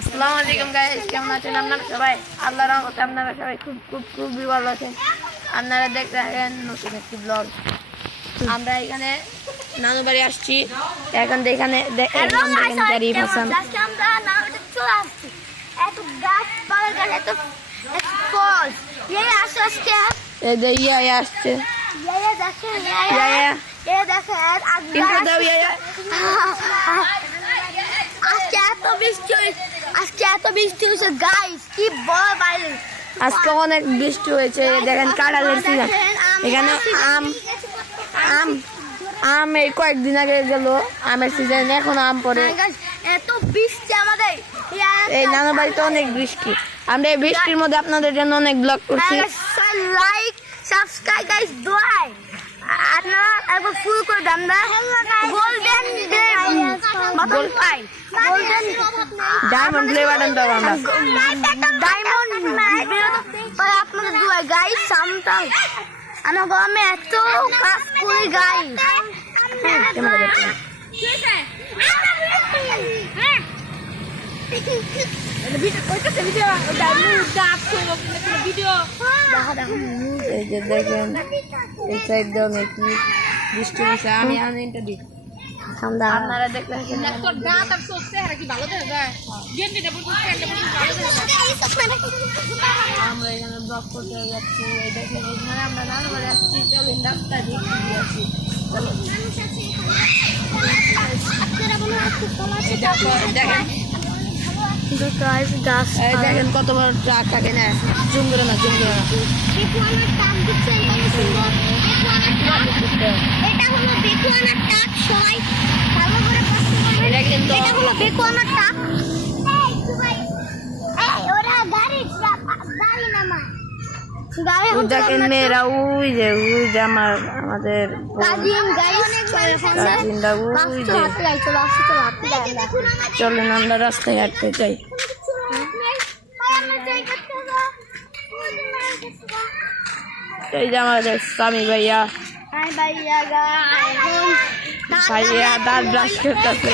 আসসালামু আলাইকুম গাইস, কেমন আছেন আপনারা সবাই? আল্লাহর রহমতে আপনারা সবাই খুবই ভালো আছেন। আপনারা দেখছেন নতুন একটি ব্লগ। আমরা এখানে নানু বাড়ি আসছি। এখন এখানে গাড়ি পছন্দ আসছে। আজকে অনেক বৃষ্টি হয়েছে। দেখেন কাঁঠালের সিজন। এখানে আম এই কয়েকদিন আগে গেল আমের সিজন, এখন আম পরে। এত বৃষ্টি আমাদের এই নানু বাড়িতে অনেক বৃষ্টি। আমরা এই বৃষ্টির মধ্যে আপনাদের জন্য অনেক ব্লগ করছি। লাইক সাবস্ক্রাইব গাইস দোয়াই আপনারা একবার ফুল করে দেন না। গোল্ডেন ডায়মন্ড প্লে বাটন দাও। আমরা ডায়মন্ড আপনাদের দোয়াই গাইস। সামটাই আমার গ্রামে এত কাজ করি গাইস। এই যে দেখেন এই সাইড দিয়ে অনেক বৃষ্টি হয়েছে। আমি দিই আপনারা দেখলেন আমরা এখানে ব্লগ করতে যাচ্ছি। এই দেখেন এখানে আমরা নানু বাড়ি আসছি। চলেন রাস্তা দেখতে দিয়েছি। দেখেন কত বড় ট্রাক থাকে না। জুম করে না। দেখেন মেয়েরা ওই যে আমাদের চলেন আমরা রাস্তায় হাঁটতে চাই। এই যে আমাদের স্বামী ভাইয়া দাঁত ব্রাশ করতেছে।